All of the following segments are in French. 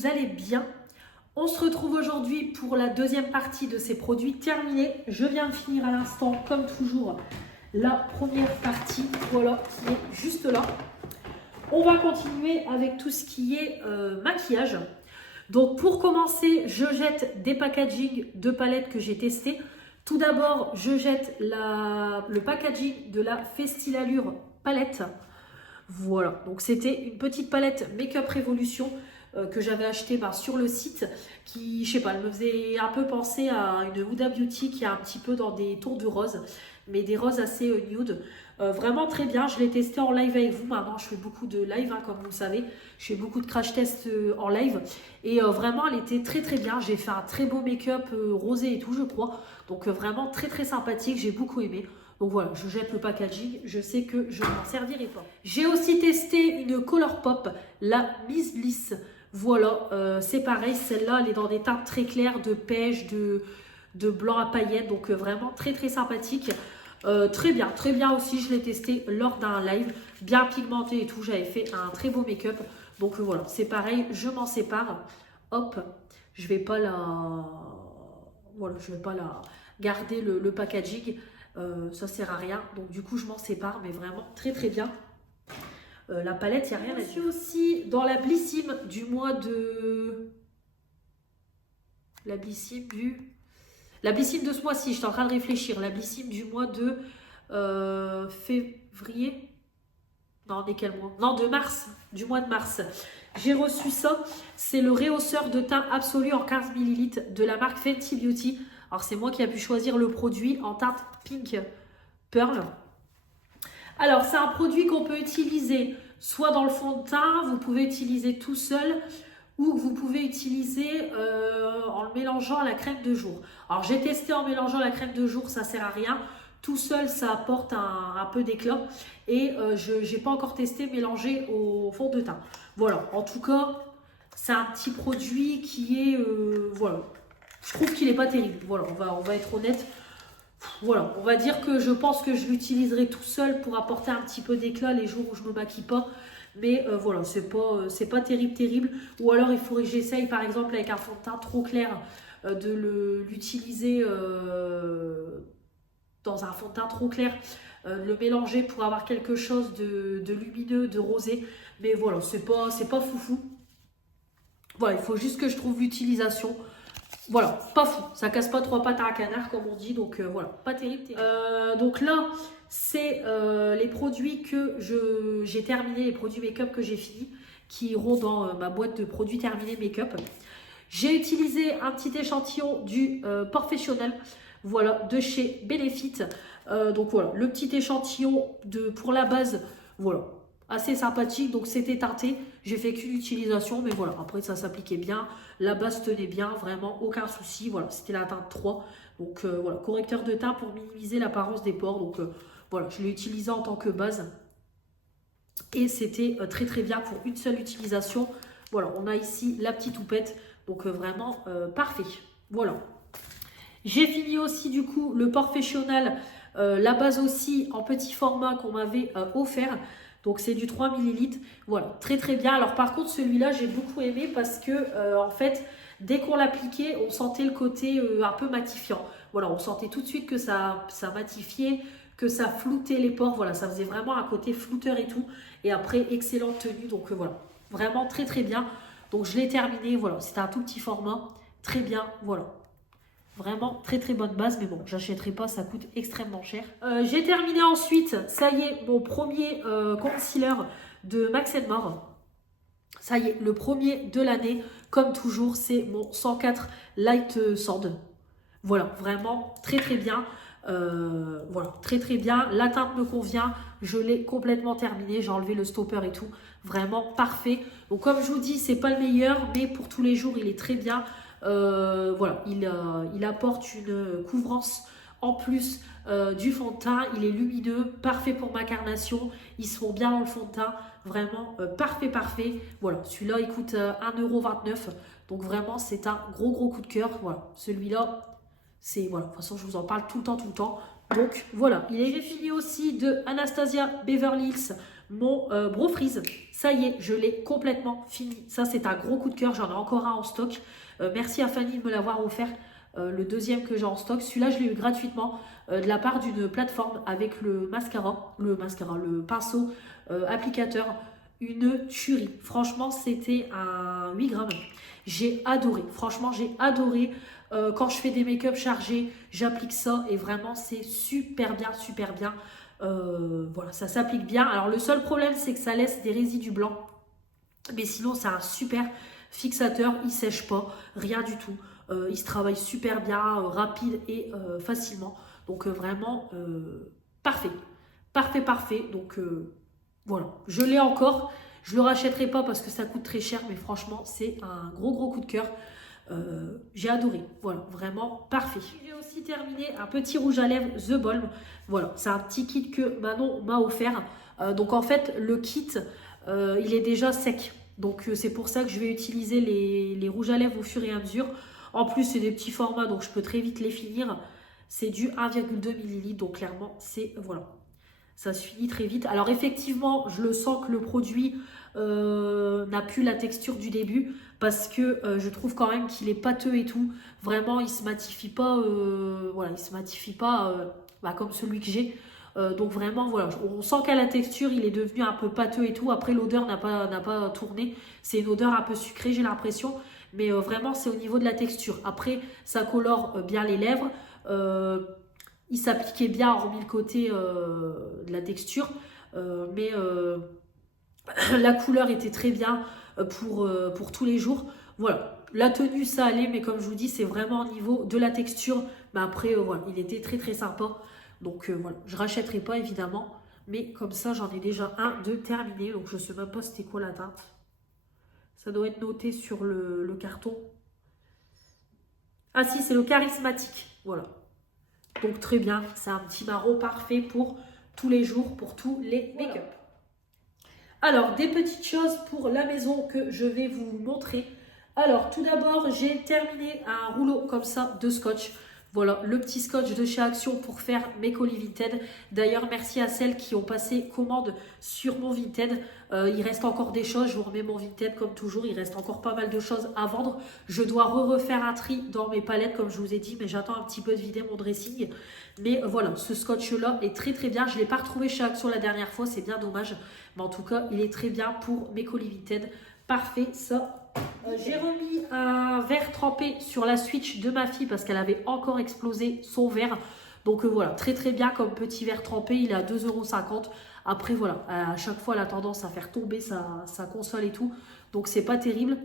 vous allez bien. On se retrouve aujourd'hui pour la deuxième partie de ces produits terminés. Je viens de finir à l'instant, comme toujours, la première partie, voilà, qui est juste là. On va continuer avec tout ce qui est maquillage. Donc pour commencer, je jette des packaging de palettes que j'ai testé. Tout d'abord, je jette le packaging de la Festilallure palette. Voilà, donc c'était une petite palette Make-up Révolution que j'avais achetée sur le site qui, je sais pas, elle me faisait un peu penser à une Huda Beauty qui est un petit peu dans des tons de rose, mais des roses assez nude. Vraiment très bien, je l'ai testé en live avec vous. Maintenant, je fais beaucoup de live, comme vous le savez. Je fais beaucoup de crash tests en live. Et vraiment, elle était très très bien. J'ai fait un très beau make-up rosé et tout, je crois. Donc vraiment très très sympathique, j'ai beaucoup aimé. Donc voilà, je jette le packaging, je sais que je n'en servirai pas. J'ai aussi testé une Colourpop, la Miss Bliss. Voilà, c'est pareil, celle-là, elle est dans des teintes très claires de pêche, de blanc à paillettes. Donc vraiment très très sympathique. Très bien aussi, je l'ai testé lors d'un live, bien pigmenté et tout, j'avais fait un très beau make-up. Donc voilà, c'est pareil, je m'en sépare. Hop, je vais pas la... Voilà, je vais pas la garder le packaging. Ça sert à rien, donc du coup je m'en sépare, mais vraiment très très bien. La palette, il n'y a rien à dire. Je suis aussi dans la Blissim du mois de... La Blissim de ce mois-ci, j'étais en train de réfléchir. La Blissim du mois de février. Non, on est quel mois? Non, de mars, du mois de mars. J'ai reçu ça, c'est le réhausseur de teint absolu en 15 ml de la marque Fenty Beauty. Alors c'est moi qui ai pu choisir le produit en teinte Pink Pearl. Alors c'est un produit qu'on peut utiliser soit dans le fond de teint, vous pouvez utiliser tout seul, ou vous pouvez utiliser en le mélangeant à la crème de jour. Alors j'ai testé en mélangeant la crème de jour, ça sert à rien. Tout seul, ça apporte un peu d'éclat. Et je n'ai pas encore testé mélanger au fond de teint. Voilà, en tout cas, c'est un petit produit qui est... voilà, je trouve qu'il n'est pas terrible. Voilà, on va être honnête. Voilà, on va dire que je pense que je l'utiliserai tout seul pour apporter un petit peu d'éclat les jours où je ne me maquille pas. Mais voilà, c'est pas terrible. Ou alors, il faudrait que j'essaye, par exemple, avec un fond de teint trop clair, de l'utiliser... dans un fond de teint trop clair, le mélanger pour avoir quelque chose de lumineux, de rosé. Mais voilà, c'est pas foufou. Voilà, il faut juste que je trouve l'utilisation. Voilà, pas fou. Ça casse pas trois pattes à un canard, comme on dit. Donc voilà, pas terrible. Donc là, c'est les produits que j'ai terminés, les produits make-up que j'ai fini, qui iront dans ma boîte de produits terminés make-up. J'ai utilisé un petit échantillon du Professionnel. Voilà, de chez Benefit. Donc voilà, le petit échantillon pour la base, voilà, assez sympathique. Donc c'était teinté, j'ai fait qu'une utilisation, mais voilà, après ça s'appliquait bien. La base tenait bien, vraiment, aucun souci. Voilà, c'était la teinte 3. Donc voilà, correcteur de teint pour minimiser l'apparence des pores. Donc voilà, je l'ai utilisé en tant que base. Et c'était très très bien pour une seule utilisation. Voilà, on a ici la petite houppette. Donc vraiment parfait. Voilà. J'ai fini aussi du coup le Professionnel, la base aussi en petit format qu'on m'avait offert. Donc c'est du 3 ml. Voilà, très très bien. Alors par contre celui-là j'ai beaucoup aimé parce que en fait dès qu'on l'appliquait on sentait le côté un peu matifiant. Voilà, on sentait tout de suite que ça matifiait, que ça floutait les pores. Voilà, ça faisait vraiment un côté flouteur et tout. Et après excellente tenue. Donc voilà, vraiment très très bien. Donc je l'ai terminé. Voilà, c'était un tout petit format. Très bien, voilà. Vraiment très très bonne base, mais bon, j'achèterai pas, ça coûte extrêmement cher. J'ai terminé ensuite, ça y est, mon premier concealer de Max More. Ça y est, le premier de l'année, comme toujours, c'est mon 104 Light Sand. Voilà, vraiment très très bien. Voilà, très très bien. La teinte me convient, je l'ai complètement terminé, j'ai enlevé le stopper et tout. Vraiment parfait. Donc comme je vous dis, c'est pas le meilleur, mais pour tous les jours, il est très bien. Voilà, il apporte une couvrance en plus du fond de teint. Il est lumineux, parfait pour ma carnation. Ils se font bien dans le fond de teint. Vraiment parfait. Voilà, celui-là il coûte 1,29 €. Donc vraiment c'est un gros coup de cœur. Voilà, celui-là c'est... Voilà, de toute façon je vous en parle tout le temps. Donc voilà, j'ai fini aussi de Anastasia Beverly Hills mon Bro Freeze. Ça y est, je l'ai complètement fini. Ça, c'est un gros coup de cœur. J'en ai encore un en stock. Merci à Fanny de me l'avoir offert. Le deuxième que j'ai en stock. Celui-là, je l'ai eu gratuitement de la part d'une plateforme avec le pinceau applicateur. Une tuerie. Franchement, c'était un 8 grammes. J'ai adoré. Franchement, j'ai adoré. Quand je fais des make-up chargés, j'applique ça et vraiment, c'est super bien, super bien. Voilà, ça s'applique bien. Alors, le seul problème, c'est que ça laisse des résidus blancs. Mais sinon, c'est un super fixateur. Il ne sèche pas, rien du tout. Il se travaille super bien, rapide et facilement. Donc, vraiment, parfait. Parfait, parfait. Donc, voilà. Je l'ai encore. Je ne le rachèterai pas parce que ça coûte très cher. Mais franchement, c'est un gros coup de cœur. J'ai adoré, voilà, vraiment parfait. J'ai aussi terminé un petit rouge à lèvres The Balm. Voilà, c'est un petit kit que Manon m'a offert. Donc en fait, le kit, il est déjà sec. Donc c'est pour ça que je vais utiliser les rouges à lèvres au fur et à mesure. En plus, c'est des petits formats, donc je peux très vite les finir. C'est du 1,2 ml, donc clairement, c'est, voilà, ça se finit très vite. Alors effectivement, je le sens que le produit n'a plus la texture du début parce que je trouve quand même qu'il est pâteux et tout. Vraiment, il se matifie pas, voilà, il se matifie pas comme celui que j'ai. Donc vraiment, voilà, on sent qu'à la texture, il est devenu un peu pâteux et tout. Après, l'odeur n'a pas tourné. C'est une odeur un peu sucrée, j'ai l'impression. Mais vraiment, c'est au niveau de la texture. Après, ça colore bien les lèvres. Il s'appliquait bien, hormis le côté de la texture. Mais la couleur était très bien pour tous les jours. Voilà, la tenue ça allait, mais comme je vous dis, c'est vraiment au niveau de la texture. Mais après, voilà, il était très sympa. Donc voilà, je ne rachèterai pas évidemment. Mais comme ça, j'en ai déjà un de terminé. Donc je ne sais même pas c'était quoi la teinte. Ça doit être noté sur le carton. Ah si, c'est le charismatique. Voilà. Donc très bien, c'est un petit marron parfait pour tous les jours, pour tous les make-up. Alors, des petites choses pour la maison que je vais vous montrer. Alors, tout d'abord, j'ai terminé un rouleau comme ça de scotch. Voilà, le petit scotch de chez Action pour faire mes colis Vinted. D'ailleurs, merci à celles qui ont passé commande sur mon Vinted. Il reste encore des choses, je vous remets mon Vinted comme toujours. Il reste encore pas mal de choses à vendre. Je dois refaire un tri dans mes palettes, comme je vous ai dit, mais j'attends un petit peu de vider mon dressing. Mais voilà, ce scotch-là est très bien. Je ne l'ai pas retrouvé chez Action la dernière fois, c'est bien dommage. Mais en tout cas, il est très bien pour mes colis Vinted. Parfait, ça. J'ai remis un verre trempé sur la Switch de ma fille parce qu'elle avait encore explosé son verre. Donc voilà, très bien comme petit verre trempé. Il est à 2,50 €. Après voilà, à chaque fois elle a tendance à faire tomber sa console et tout. Donc c'est pas terrible.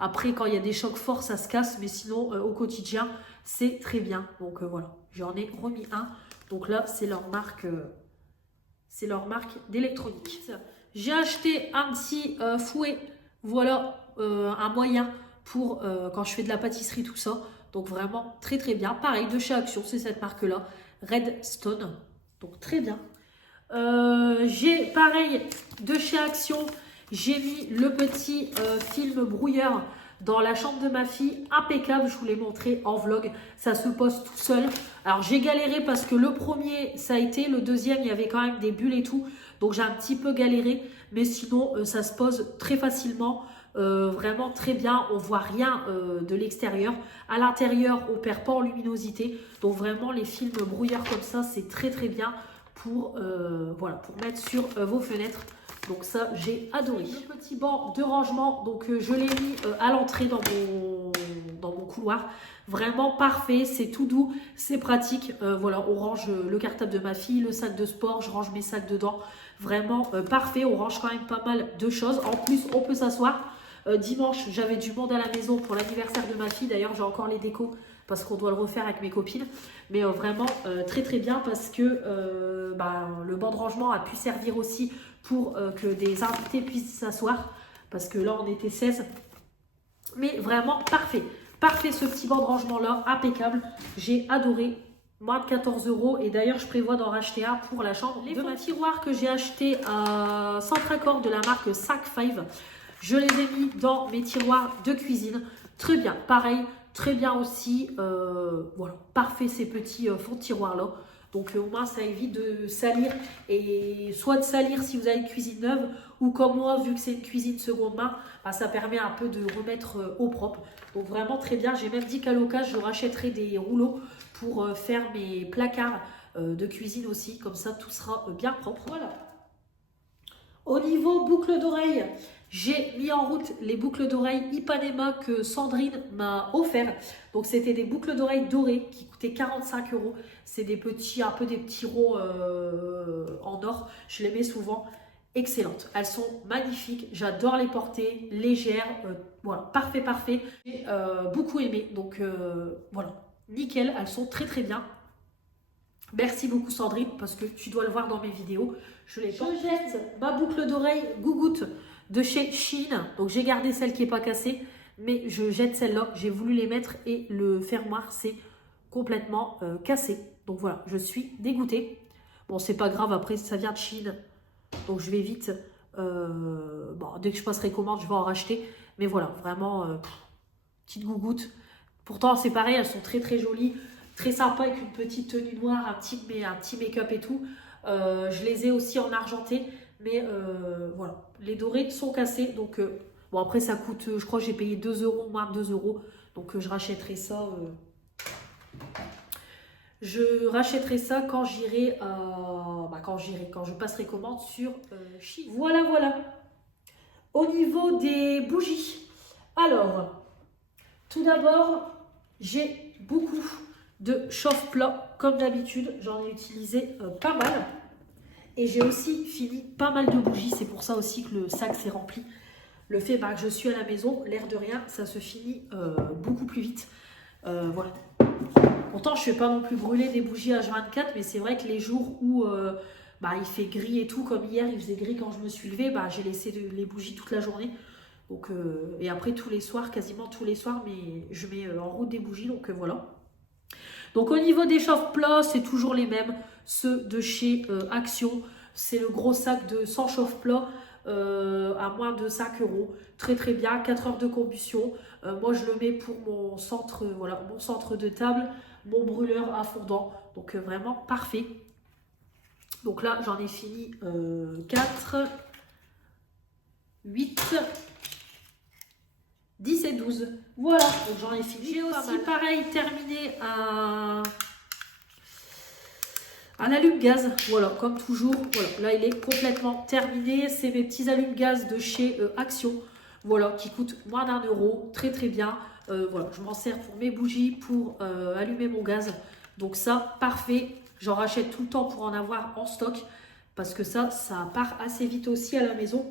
Après quand il y a des chocs forts ça se casse. Mais sinon au quotidien c'est très bien. Donc voilà, j'en ai remis un. Donc là c'est leur marque d'électronique. J'ai acheté un petit fouet. Voilà un moyen pour quand je fais de la pâtisserie, tout ça. Donc vraiment très bien. Pareil, de chez Action, c'est cette marque-là. Redstone. Donc très bien. J'ai pareil, de chez Action, j'ai mis le petit film brouilleur dans la chambre de ma fille. Impeccable, je vous l'ai montré en vlog. Ça se pose tout seul. Alors j'ai galéré parce que le premier, ça a été. Le deuxième, il y avait quand même des bulles et tout. Donc j'ai un petit peu galéré. Mais sinon, ça se pose très facilement. Vraiment très bien, on voit rien de l'extérieur. À l'intérieur, on perd pas en luminosité. Donc vraiment, les films brouilleurs comme ça, c'est très bien pour, voilà, pour mettre sur vos fenêtres. Donc ça, j'ai adoré. Le petit banc de rangement, donc je l'ai mis à l'entrée dans mon couloir. Vraiment parfait, c'est tout doux, c'est pratique. Voilà, on range le cartable de ma fille, le sac de sport, je range mes sacs dedans. Vraiment parfait, on range quand même pas mal de choses. En plus, on peut s'asseoir. Dimanche, j'avais du monde à la maison pour l'anniversaire de ma fille. D'ailleurs, j'ai encore les décos parce qu'on doit le refaire avec mes copines. Mais vraiment très bien parce que le banc de rangement a pu servir aussi pour que des invités puissent s'asseoir. Parce que là, on était 16. Mais vraiment parfait. Parfait ce petit banc de rangement là, impeccable. J'ai adoré. Moins de 14 €. Et d'ailleurs, je prévois d'en racheter un pour la chambre. Les fonds tiroirs que j'ai achetés à Centraccord de la marque Sac 5. Je les ai mis dans mes tiroirs de cuisine. Très bien. Pareil, très bien aussi. Voilà, parfait ces petits fonds de tiroirs là. Donc au moins ça évite de salir, et soit de salir si vous avez une cuisine neuve, ou comme moi, vu que c'est une cuisine seconde main, bah, ça permet un peu de remettre au propre. Donc vraiment très bien. J'ai même dit qu'à l'occasion je rachèterai des rouleaux pour faire mes placards de cuisine aussi, comme ça tout sera bien propre. Voilà. Au niveau boucles d'oreilles, j'ai mis en route les boucles d'oreilles Ipanema que Sandrine m'a offert. Donc c'était des boucles d'oreilles dorées qui coûtaient 45 €. C'est des petits, un peu des petits ronds en or. Je les mets souvent. Excellentes. Elles sont magnifiques. J'adore les porter. Légères. Voilà, parfait, parfait. J'ai beaucoup aimé. Donc voilà, nickel. Elles sont très très bien. Merci beaucoup Sandrine, parce que tu dois le voir dans mes vidéos. Je jette ma boucle d'oreille Gougoute de chez Shein. Donc j'ai gardé celle qui n'est pas cassée, mais je jette celle-là. J'ai voulu les mettre et le fermoir c'est complètement cassé. Donc voilà, je suis dégoûtée. Bon, c'est pas grave, après ça vient de Shein. Donc je vais vite. Bon, dès que je passerai commande, je vais en racheter. Mais voilà, vraiment, petite Gougoute. Pourtant c'est pareil, elles sont très très jolies. Très sympa avec une petite tenue noire, un petit make-up et tout. Je les ai aussi en argenté, mais voilà. Les dorés sont cassés, donc bon après ça coûte, je crois que j'ai payé 2 €, moins de 2 €. Donc je rachèterai ça. Je rachèterai ça quand j'irai, quand je passerai commande sur Shein. Voilà, voilà. Au niveau des bougies, alors, tout d'abord, j'ai beaucoup de chauffe-plat, comme d'habitude, j'en ai utilisé pas mal. Et j'ai aussi fini pas mal de bougies, c'est pour ça aussi que le sac s'est rempli. Le fait que je suis à la maison, l'air de rien, ça se finit beaucoup plus vite. Voilà. Pourtant, je ne fais pas non plus brûler des bougies H24, mais c'est vrai que les jours où il fait gris et tout, comme hier, il faisait gris quand je me suis levée, j'ai laissé les bougies toute la journée. Donc, et après, tous les soirs, quasiment tous les soirs, mais je mets en route des bougies, donc voilà. Donc au niveau des chauffe-plats, c'est toujours les mêmes, ceux de chez Action. C'est le gros sac de 100 chauffe-plats à moins de 5 €. Très très bien, 4 heures de combustion. Moi je le mets pour mon centre, voilà, mon centre de table, mon brûleur à fondant. Donc vraiment parfait. Donc là j'en ai fini 4, 8... 10 et 12. Voilà, donc j'en ai fini. J'ai aussi pareil terminé un allume-gaz. Voilà, comme toujours. Voilà, là il est complètement terminé. C'est mes petits allume-gaz de chez Action. Voilà, qui coûtent moins d'1 €. Très très bien. Voilà, je m'en sers pour mes bougies, pour allumer mon gaz. Donc ça, parfait. J'en rachète tout le temps pour en avoir en stock. Parce que ça part assez vite aussi à la maison,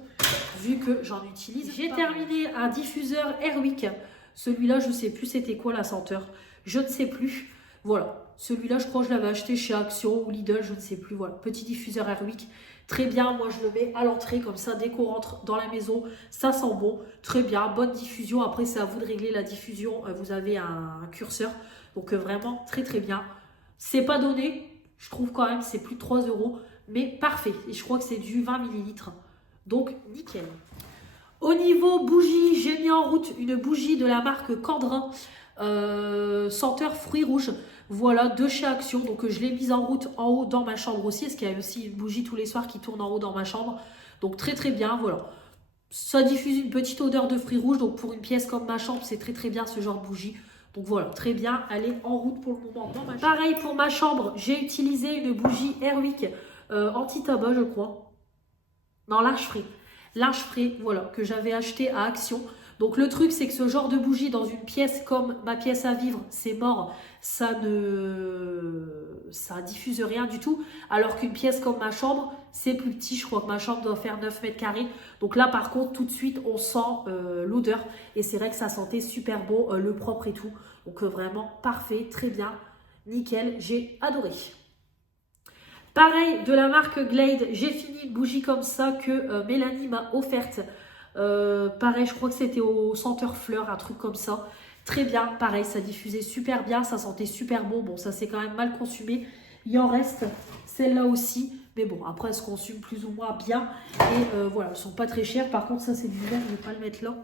vu que j'en utilise. J'ai terminé un diffuseur Airwick. Celui-là, je ne sais plus c'était quoi la senteur. Je ne sais plus. Voilà. Celui-là, je crois que je l'avais acheté chez Action ou Lidl, je ne sais plus. Voilà. Petit diffuseur Airwick. Très bien. Moi, je le mets à l'entrée, comme ça, dès qu'on rentre dans la maison, ça sent bon. Très bien. Bonne diffusion. Après, c'est à vous de régler la diffusion. Vous avez un curseur. Donc, vraiment, très, très bien. C'est pas donné. Je trouve quand même, c'est plus de 3 €. Mais parfait, et je crois que c'est du 20 ml, donc nickel. Au niveau bougie, j'ai mis en route une bougie de la marque Candrin, senteur fruits rouges, voilà, de chez Action. Donc je l'ai mise en route en haut dans ma chambre aussi, parce qu'il y a aussi une bougie tous les soirs qui tourne en haut dans ma chambre. Donc très très bien, voilà. Ça diffuse une petite odeur de fruits rouges, donc pour une pièce comme ma chambre, c'est très très bien ce genre de bougie. Donc voilà, très bien, elle est en route pour le moment dans ma chambre. Pareil pour ma chambre, j'ai utilisé une bougie Airwick anti-tabac, je crois. Non, linge frais. Linge frais, voilà, que j'avais acheté à Action. Donc le truc, c'est que ce genre de bougie dans une pièce comme ma pièce à vivre, c'est mort, ça diffuse rien du tout. Alors qu'une pièce comme ma chambre, c'est plus petit. Je crois que ma chambre doit faire 9 mètres carrés. Donc là, par contre, tout de suite, on sent l'odeur. Et c'est vrai que ça sentait super bon, le propre et tout. Donc vraiment parfait, très bien, nickel, j'ai adoré. Pareil, de la marque Glade, j'ai fini une bougie comme ça que Mélanie m'a offerte. Pareil, je crois que c'était au senteur fleur, un truc comme ça. Très bien, pareil, ça diffusait super bien, ça sentait super bon. Bon, ça s'est quand même mal consumé. Il en reste celle-là aussi. Mais bon, après, elle se consume plus ou moins bien. Et voilà, elles ne sont pas très chères. Par contre, ça, c'est du verre, je ne vais pas le mettre là.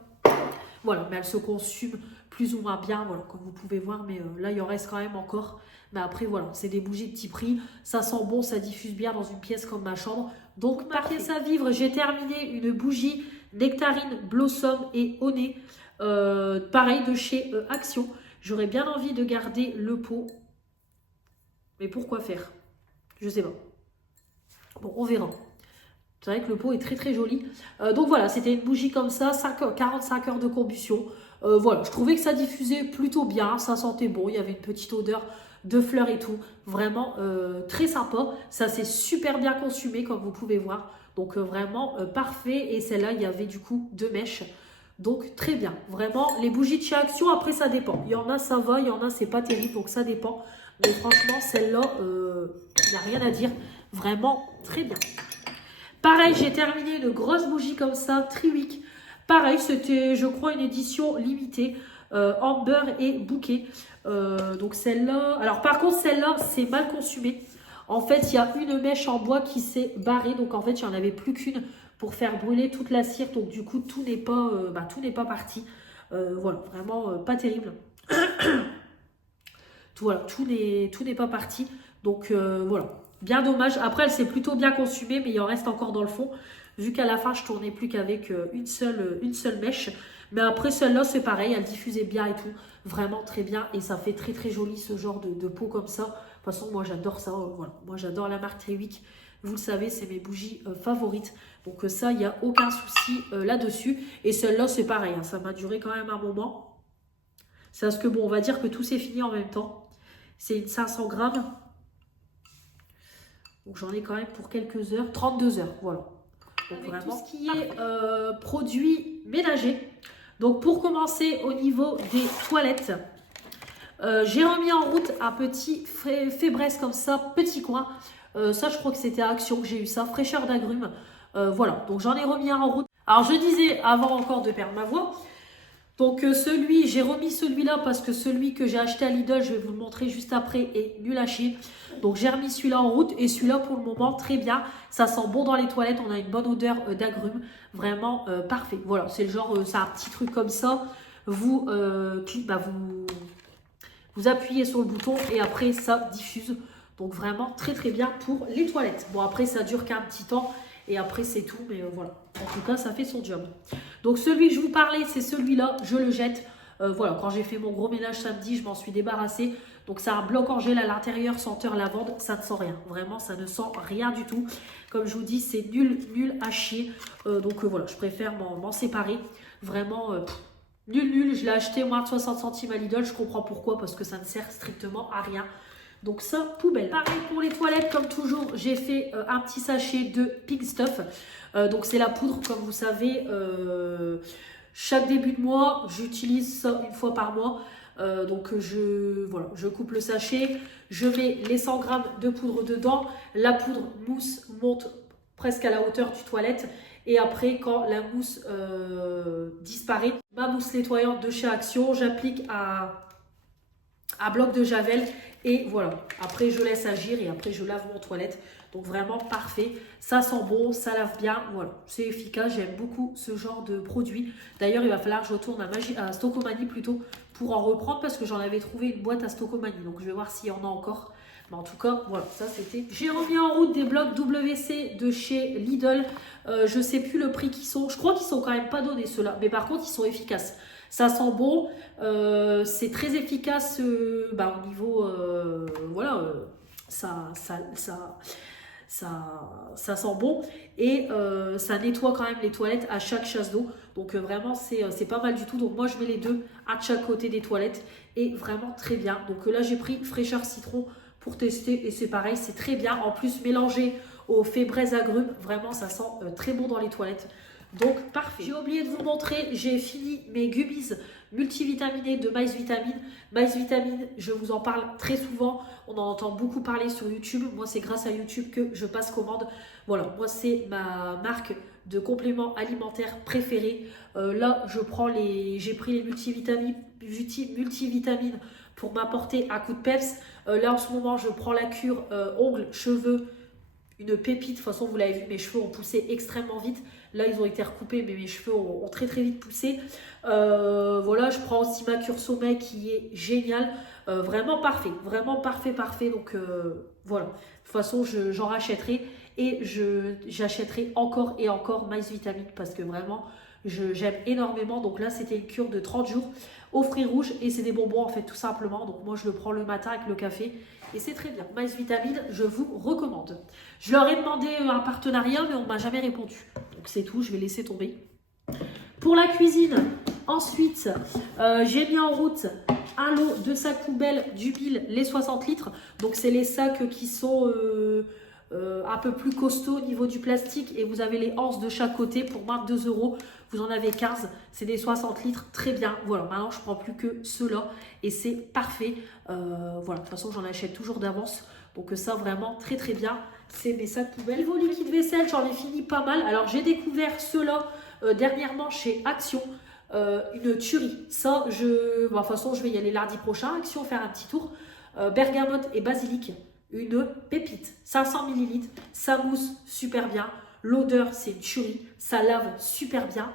Voilà, mais elles se consument plus ou moins bien, voilà, comme vous pouvez voir, mais là, il en reste quand même encore. Mais après, voilà, c'est des bougies de petit prix. Ça sent bon, ça diffuse bien dans une pièce comme ma chambre. Donc, ma pièce à vivre, j'ai terminé une bougie Nectarine, Blossom et Honey. Pareil, de chez Action. J'aurais bien envie de garder le pot. Mais pourquoi faire? Je sais pas. Bon, on verra. C'est vrai que le pot est très très joli. Donc voilà, c'était une bougie comme ça, 45 heures de combustion. Voilà, je trouvais que ça diffusait plutôt bien, ça sentait bon, il y avait une petite odeur de fleurs et tout. Vraiment très sympa. Ça s'est super bien consumé comme vous pouvez voir. Donc vraiment parfait. Et celle-là, il y avait du coup 2 mèches. Donc très bien. Vraiment, les bougies de chez Action, après ça dépend. Il y en a ça va, il y en a c'est pas terrible, donc ça dépend. Mais franchement, celle-là, il n'y a rien à dire. Vraiment très bien. Pareil, j'ai terminé une grosse bougie comme ça, Triwick. Pareil, c'était, je crois, une édition limitée. Amber et bouquet. Donc celle-là... Alors par contre, celle-là, c'est mal consumé. En fait, il y a une mèche en bois qui s'est barrée. Donc en fait, il n'y en avait plus qu'une pour faire brûler toute la cire. Donc du coup, tout n'est pas parti. Voilà, vraiment pas terrible. Voilà, tout n'est pas parti. Donc voilà. Bien dommage. Après, elle s'est plutôt bien consumée, mais il en reste encore dans le fond. Vu qu'à la fin, je tournais plus qu'avec une seule mèche. Mais après, celle-là, c'est pareil. Elle diffusait bien et tout. Vraiment très bien. Et ça fait très, très joli ce genre de pot comme ça. De toute façon, moi, j'adore ça. Voilà. Moi, j'adore la marque Triwick. Vous le savez, c'est mes bougies favorites. Donc ça, il n'y a aucun souci là-dessus. Et celle-là, c'est pareil. Hein. Ça m'a duré quand même un moment. C'est parce que, bon, on va dire que tout s'est fini en même temps. C'est une 500 grammes. Donc j'en ai quand même pour quelques heures, 32 heures, voilà. Donc avec vraiment tout ce qui est produits ménagers. Donc pour commencer au niveau des toilettes, j'ai remis en route un petit Fébreze comme ça, petit coin. Ça je crois que c'était à Action que j'ai eu ça, fraîcheur d'agrumes. Voilà, donc j'en ai remis un en route. Alors je disais avant encore de perdre ma voix. Donc j'ai remis celui-là parce que celui que j'ai acheté à Lidl, je vais vous le montrer juste après, est nul à chier. Donc j'ai remis celui-là en route et celui-là pour le moment très bien. Ça sent bon dans les toilettes, on a une bonne odeur d'agrumes, vraiment parfait. Voilà, c'est le genre, c'est un petit truc comme ça. Vous appuyez sur le bouton et après ça diffuse. Donc vraiment très très bien pour les toilettes. Bon après ça dure qu'un petit temps. Et après, c'est tout. Mais voilà. En tout cas, ça fait son job. Donc, celui que je vous parlais, c'est celui-là. Je le jette. Voilà. Quand j'ai fait mon gros ménage samedi, je m'en suis débarrassée. Donc, ça a un bloc en gel à l'intérieur, senteur lavande. Ça ne sent rien. Vraiment, ça ne sent rien du tout. Comme je vous dis, c'est nul, nul à chier. Donc, voilà. Je préfère m'en séparer. Vraiment, nul, nul. Je l'ai acheté moins de 60 centimes à Lidl. Je comprends pourquoi. Parce que ça ne sert strictement à rien. Donc ça, poubelle. Pareil pour les toilettes, comme toujours, j'ai fait un petit sachet de Pink Stuff. Donc c'est la poudre, comme vous savez. Chaque début de mois, j'utilise ça une fois par mois. Donc je coupe le sachet, je mets les 100 grammes de poudre dedans. La poudre mousse monte presque à la hauteur du toilette. Et après, quand la mousse disparaît, ma mousse nettoyante de chez Action, j'applique un bloc de javel. Et voilà, après je laisse agir et après je lave mon toilette. Donc vraiment parfait, ça sent bon, ça lave bien, voilà, c'est efficace, j'aime beaucoup ce genre de produit. D'ailleurs il va falloir que je retourne à Stocomanie plutôt pour en reprendre parce que j'en avais trouvé une boîte à Stocomanie. Donc je vais voir s'il y en a encore. Mais en tout cas, voilà, ça c'était... J'ai remis en route des blocs WC de chez Lidl. Je ne sais plus le prix qu'ils sont. Je crois qu'ils sont quand même pas donnés ceux-là. Mais par contre, ils sont efficaces. Ça sent bon. C'est très efficace au niveau... voilà, ça sent bon. Et ça nettoie quand même les toilettes à chaque chasse d'eau. Donc vraiment, c'est pas mal du tout. Donc moi, je mets les deux à chaque côté des toilettes. Et vraiment très bien. Donc là, j'ai pris fraîcheur citron pour tester et c'est pareil, c'est très bien. En plus, mélangé au Fébreze agrumes, vraiment ça sent très bon dans les toilettes. Donc parfait. J'ai oublié de vous montrer, j'ai fini mes gummies multivitaminés de Maïs Vitamine. Maïs Vitamine, je vous en parle très souvent, on en entend beaucoup parler sur YouTube. Moi, c'est grâce à YouTube que je passe commande. Voilà, moi c'est ma marque de compléments alimentaires préférée. Là, j'ai pris les multivitamines pour m'apporter un coup de peps. Là, en ce moment, je prends la cure ongles, cheveux, une pépite. De toute façon, vous l'avez vu, mes cheveux ont poussé extrêmement vite. Là, ils ont été recoupés, mais mes cheveux ont très très vite poussé. Voilà, je prends aussi ma cure sommeil qui est géniale. Vraiment parfait, vraiment parfait, parfait. Donc voilà, de toute façon, j'en rachèterai et j'achèterai encore et encore Maïs Vitamine parce que vraiment, j'aime énormément. Donc là, c'était une cure de 30 jours aux fruits rouges et c'est des bonbons en fait, tout simplement. Donc moi, je le prends le matin avec le café. Et c'est très bien. Maïs Vitamine, je vous recommande. Je leur ai demandé un partenariat, mais on ne m'a jamais répondu. Donc c'est tout, je vais laisser tomber. Pour la cuisine, ensuite, j'ai mis en route un lot de sacs poubelles d'Ubil, les 60 litres. Donc c'est les sacs qui sont un peu plus costauds au niveau du plastique. Et vous avez les anses de chaque côté pour 22 €. Vous en avez 15, c'est des 60 litres, très bien. Voilà, maintenant je ne prends plus que ceux-là et c'est parfait. Voilà, de toute façon j'en achète toujours d'avance. Donc ça vraiment très très bien, c'est mes sacs poubelles. Niveau liquide vaisselle, j'en ai fini pas mal. Alors j'ai découvert ceux-là dernièrement chez Action, une tuerie. Ça, bon, de toute façon je vais y aller lundi prochain, Action, faire un petit tour. Bergamote et basilic, une pépite, 500 ml, ça mousse super bien. L'odeur, c'est une tuerie, ça lave super bien.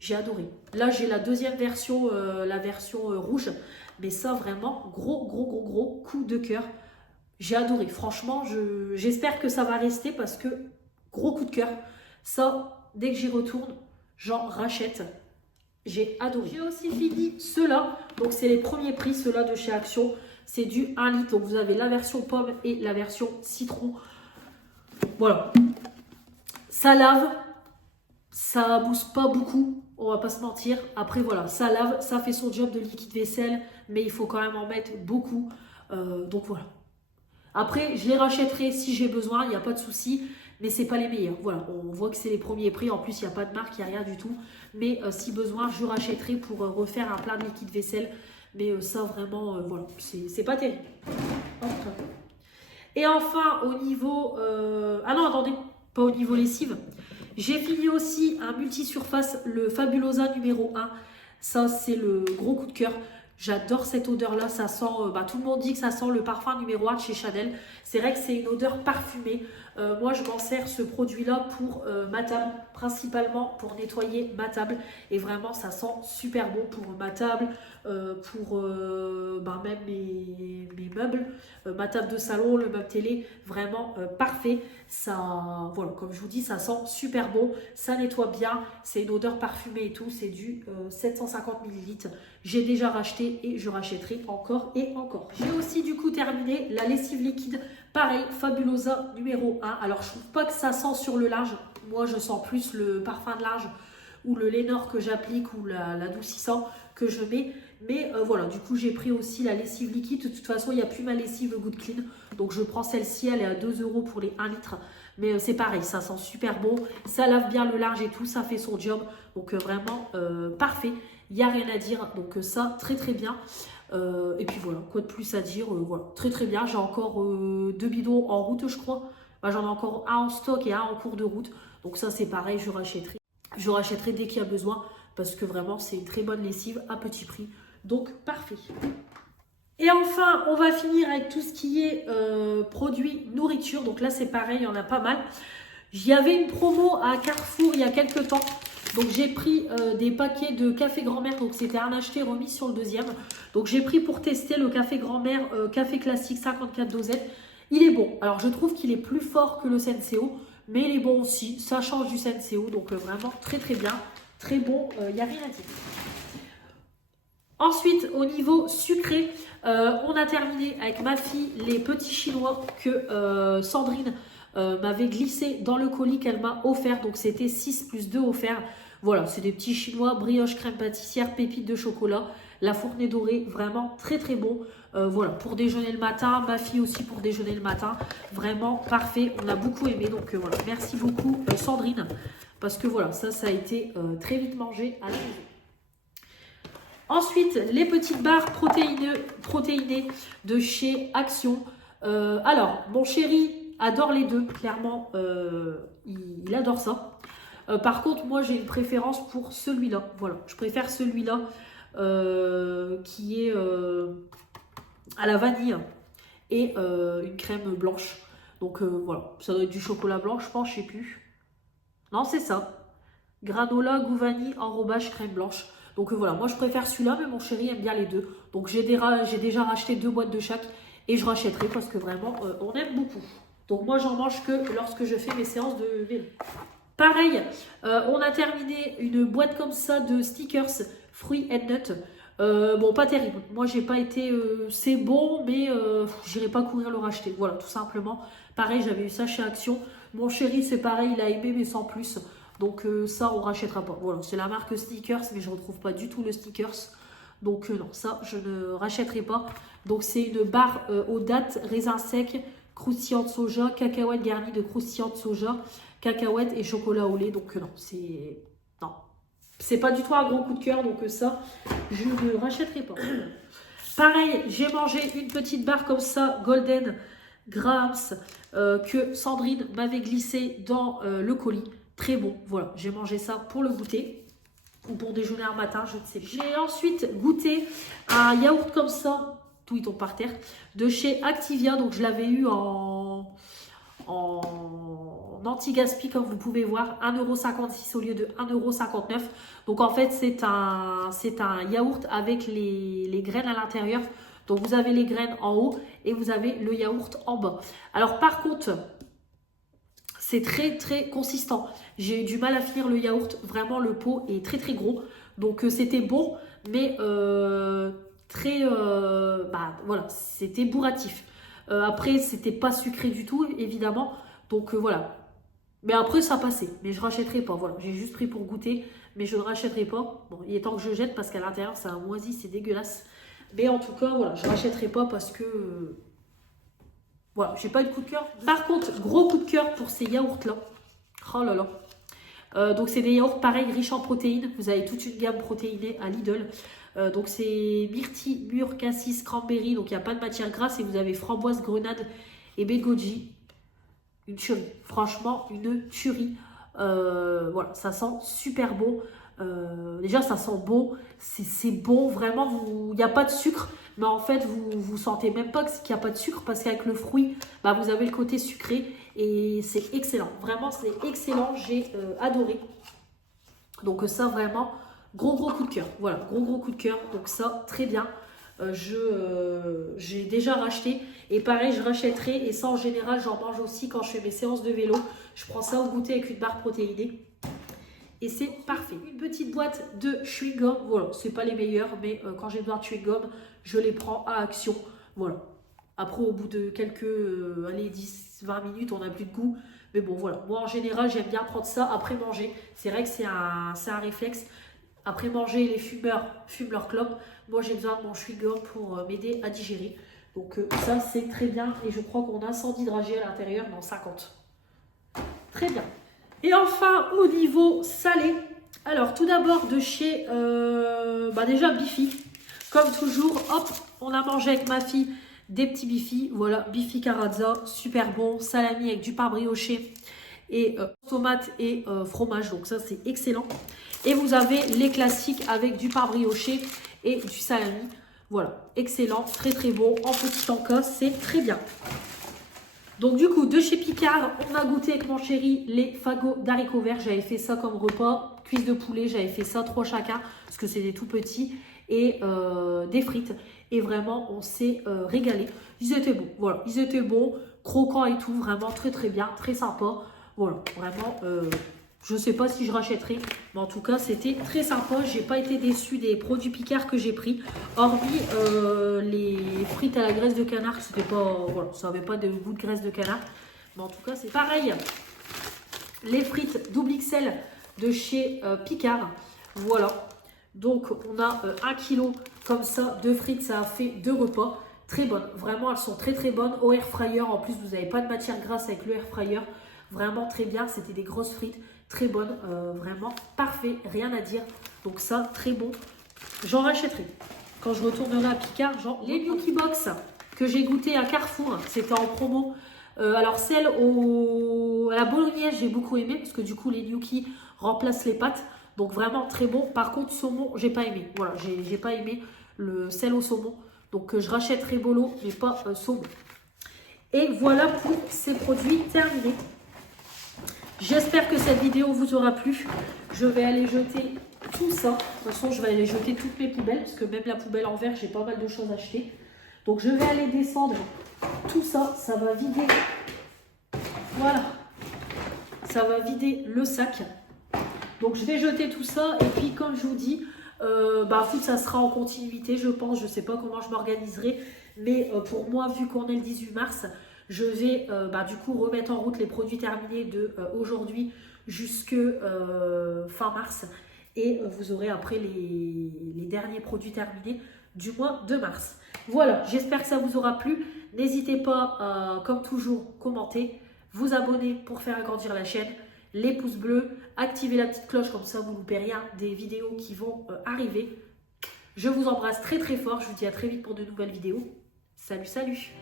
J'ai adoré. Là, j'ai la deuxième version, la version rouge. Mais ça, vraiment, gros coup de cœur. J'ai adoré. Franchement, j'espère que ça va rester parce que gros coup de cœur. Ça, dès que j'y retourne, j'en rachète. J'ai adoré. J'ai aussi fini ceux-là. Donc, c'est les premiers prix, ceux-là de chez Action. C'est du 1 litre. Donc, vous avez la version pomme et la version citron. Voilà. Ça lave. Ça mousse pas beaucoup, on va pas se mentir. Après voilà, ça lave, ça fait son job de liquide vaisselle, mais il faut quand même en mettre beaucoup. Donc voilà. Après, je les rachèterai si j'ai besoin, il n'y a pas de souci, mais c'est pas les meilleurs. Voilà, on voit que c'est les premiers prix. En plus, il n'y a pas de marque, il n'y a rien du tout. Mais si besoin, je rachèterai pour refaire un plein de liquide vaisselle. Mais ça vraiment, voilà, c'est pas terrible. Hop. Et enfin, au niveau... Ah non, attendez, pas au niveau lessive. J'ai fini aussi un multi-surface, le Fabulosa numéro 1. Ça, c'est le gros coup de cœur. J'adore cette odeur-là. Ça sent, tout le monde dit que ça sent le parfum numéro 1 de chez Chanel. C'est vrai que c'est une odeur parfumée. Moi, je m'en sers ce produit-là pour ma table, principalement pour nettoyer ma table. Et vraiment, ça sent super bon pour ma table, pour même mes meubles, ma table de salon, le meuble télé. Vraiment parfait. Ça, voilà, comme je vous dis, ça sent super bon. Ça nettoie bien. C'est une odeur parfumée et tout. C'est du 750 ml. J'ai déjà racheté et je rachèterai encore et encore. J'ai aussi du coup terminé la lessive liquide. Pareil, Fabulosa numéro 1. Alors, je trouve pas que ça sent sur le linge. Moi, je sens plus le parfum de linge ou le Lénore que j'applique ou l'adoucissant que je mets. Mais voilà, du coup, j'ai pris aussi la lessive liquide. De toute façon, il n'y a plus ma lessive Good Clean. Donc, je prends celle-ci. Elle est à 2 € pour les 1 litre. Mais c'est pareil, ça sent super bon. Ça lave bien le linge et tout. Ça fait son job. Donc, vraiment parfait. Il n'y a rien à dire. Donc, ça, très très bien. Et puis voilà, quoi de plus à dire, voilà, très très bien. J'ai encore 2 bidons en route, je crois. J'en ai encore un en stock et un en cours de route. Donc ça, c'est pareil, je rachèterai. Je rachèterai dès qu'il y a besoin parce que vraiment, c'est une très bonne lessive à petit prix. Donc, parfait. Et enfin, on va finir avec tout ce qui est produits nourriture. Donc là, c'est pareil, il y en a pas mal. Il y avait une promo à Carrefour il y a quelques temps. Donc j'ai pris des paquets de café grand-mère, donc c'était un acheté remis sur le deuxième. Donc j'ai pris pour tester le café grand-mère, café classique 54 dosettes. Il est bon, alors je trouve qu'il est plus fort que le Senseo, mais il est bon aussi, ça change du Senseo, donc vraiment très très bien, très bon, il n'y a rien à dire. Ensuite, au niveau sucré, on a terminé avec ma fille les petits chinois que Sandrine m'avait glissé dans le colis qu'elle m'a offert. Donc c'était 6 plus 2 offerts. Voilà, c'est des petits chinois, brioche crème pâtissière, pépites de chocolat, la fournée dorée, vraiment très très bon. Voilà, pour déjeuner le matin, ma fille aussi pour déjeuner le matin. Vraiment parfait, on a beaucoup aimé. Donc voilà, merci beaucoup Sandrine. Parce que voilà, ça a été très vite mangé à la maison. Ensuite, les petites barres protéinées de chez Action. Alors, mon chéri adore les deux, clairement, il adore ça. Par contre, moi, j'ai une préférence pour celui-là. Voilà, je préfère celui-là qui est à la vanille et une crème blanche. Donc voilà, ça doit être du chocolat blanc, je pense, je sais plus. Non, c'est ça. Granola, goût vanille, enrobage, crème blanche. Donc voilà, moi je préfère celui-là, mais mon chéri aime bien les deux. Donc j'ai déjà racheté 2 boîtes de chaque et je rachèterai parce que vraiment, on aime beaucoup. Donc moi j'en mange que lorsque je fais mes séances de vélo. Pareil, on a terminé une boîte comme ça de stickers fruits and nuts. Bon, pas terrible. Moi, j'ai pas été... c'est bon, mais j'irai pas courir le racheter. Voilà, tout simplement. Pareil, j'avais eu ça chez Action. Mon chéri, c'est pareil, il a aimé, mais sans plus. Donc ça, on rachètera pas. Voilà, c'est la marque Stickers, mais je retrouve pas du tout le Stickers. Donc non, ça, je ne rachèterai pas. Donc c'est une barre aux dattes, raisin sec, croustillant de soja, cacahuètes garnies de croustillant de soja, cacahuètes et chocolat au lait. Donc non, c'est... Non. C'est pas du tout un gros coup de cœur, donc ça, je ne rachèterai pas. Pareil, j'ai mangé une petite barre comme ça, Golden Grahams, que Sandrine m'avait glissé dans le colis. Très bon, voilà, j'ai mangé ça pour le goûter. Ou pour déjeuner un matin, je ne sais plus. J'ai ensuite goûté un yaourt comme ça, tout il tombe par terre, de chez Activia. Donc je l'avais eu en anti-gaspi, comme vous pouvez voir, 1,56 € au lieu de 1,59 €. Donc en fait, c'est un yaourt avec les graines à l'intérieur. Donc vous avez les graines en haut et vous avez le yaourt en bas. Alors par contre, c'est très très consistant. J'ai eu du mal à finir le yaourt. Vraiment, le pot est très très gros. Donc c'était bon, mais très... voilà, c'était bourratif. Après, c'était pas sucré du tout, évidemment. Donc voilà. Mais après, ça passait. Mais je rachèterai pas. Voilà, j'ai juste pris pour goûter, mais je ne rachèterai pas. Bon, il est temps que je jette parce qu'à l'intérieur, ça a moisi, c'est dégueulasse. Mais en tout cas, voilà, je rachèterai pas parce que... voilà, j'ai pas eu de coup de cœur. Par contre, gros coup de cœur pour ces yaourts-là. Oh là là. Donc, c'est des yaourts pareils, riches en protéines. Vous avez toute une gamme protéinée à Lidl. Donc, c'est myrtille, mûre, cassis, cranberry. Donc, il n'y a pas de matière grasse. Et vous avez framboise, grenade et bégoji. Une tuerie. Franchement, une tuerie. Voilà, ça sent super bon. Déjà, ça sent bon. C'est bon, vraiment. Il n'y a pas de sucre. Mais en fait, vous sentez même pas qu'il n'y a pas de sucre parce qu'avec le fruit, bah, vous avez le côté sucré et c'est excellent. Vraiment, c'est excellent. J'ai adoré. Donc ça, vraiment, gros coup de cœur. Voilà, gros coup de cœur. Donc ça, très bien. J'ai déjà racheté et pareil, je rachèterai. Et ça, en général, j'en mange aussi quand je fais mes séances de vélo. Je prends ça au goûter avec une barre protéinée. Et c'est parfait. Une petite boîte de chewing-gum. Voilà, c'est pas les meilleurs, mais quand j'ai besoin de chewing-gum, je les prends à Action. Voilà. Après, au bout de quelques, allez, 10-20 minutes, on n'a plus de goût. Mais bon, voilà. Moi, en général, j'aime bien prendre ça après manger. C'est vrai que c'est un réflexe. Après manger, les fumeurs fument leur clope. Moi, j'ai besoin de mon chewing-gum pour m'aider à digérer. Donc ça, c'est très bien. Et je crois qu'on a 110 dragées à l'intérieur, non 50. Très bien. Et enfin, au niveau salé, alors tout d'abord de chez, déjà Bifi, comme toujours, hop, on a mangé avec ma fille des petits Bifi, voilà, Bifi Carazza, super bon, salami avec du pain brioché et tomates et fromage, donc ça c'est excellent. Et vous avez les classiques avec du pain brioché et du salami, voilà, excellent, très très bon, en petit encas, c'est très bien. Donc du coup, de chez Picard, on a goûté avec mon chéri les fagots d'haricots verts. J'avais fait ça comme repas, cuisse de poulet, j'avais fait ça 3 chacun, parce que c'est des tout petits, et des frites. Et vraiment, on s'est régalé. Ils étaient bons, voilà, ils étaient bons, croquants et tout, vraiment très très bien, très sympa. Voilà, vraiment, je ne sais pas si je rachèterai, mais en tout cas, c'était très sympa. J'ai pas été déçue des produits Picard que j'ai pris, hormis les frites à la graisse de canard. C'était pas, voilà, ça n'avait pas de goût de graisse de canard, mais en tout cas, c'est pareil. Les frites double XL de chez Picard, voilà. Donc, on a 1 kg comme ça de frites, ça a fait 2 repas. Très bonnes, vraiment, elles sont très très bonnes. Au air fryer, en plus, vous n'avez pas de matière grasse avec le air fryer. Vraiment très bien, c'était des grosses frites, très bonnes, vraiment parfait, rien à dire. Donc ça, très bon, j'en rachèterai. Quand je retournerai à Picard, les Gnocchi Box que j'ai goûté à Carrefour, c'était en promo. Alors celle à la bolognaise, j'ai beaucoup aimé, parce que du coup, les gnocchi remplacent les pâtes. Donc vraiment très bon. Par contre, saumon, j'ai pas aimé. Voilà, j'ai pas aimé celle au saumon. Donc je rachèterai bolo, mais pas saumon. Et voilà pour ces produits terminés. J'espère que cette vidéo vous aura plu. Je vais aller jeter tout ça. De toute façon, je vais aller jeter toutes mes poubelles, parce que même la poubelle en verre, j'ai pas mal de choses achetées. Donc, je vais aller descendre tout ça. Ça va vider. Voilà. Ça va vider le sac. Donc, je vais jeter tout ça. Et puis, comme je vous dis, foot, ça sera en continuité, je pense. Je ne sais pas comment je m'organiserai. Mais pour moi, vu qu'on est le 18 mars, je vais du coup remettre en route les produits terminés de aujourd'hui jusque fin mars. Et vous aurez après les derniers produits terminés du mois de mars. Voilà, j'espère que ça vous aura plu. N'hésitez pas à, comme toujours, commenter, vous abonner pour faire agrandir la chaîne, les pouces bleus, activez la petite cloche, comme ça vous ne loupez rien des vidéos qui vont arriver. Je vous embrasse très très fort, je vous dis à très vite pour de nouvelles vidéos. Salut, salut!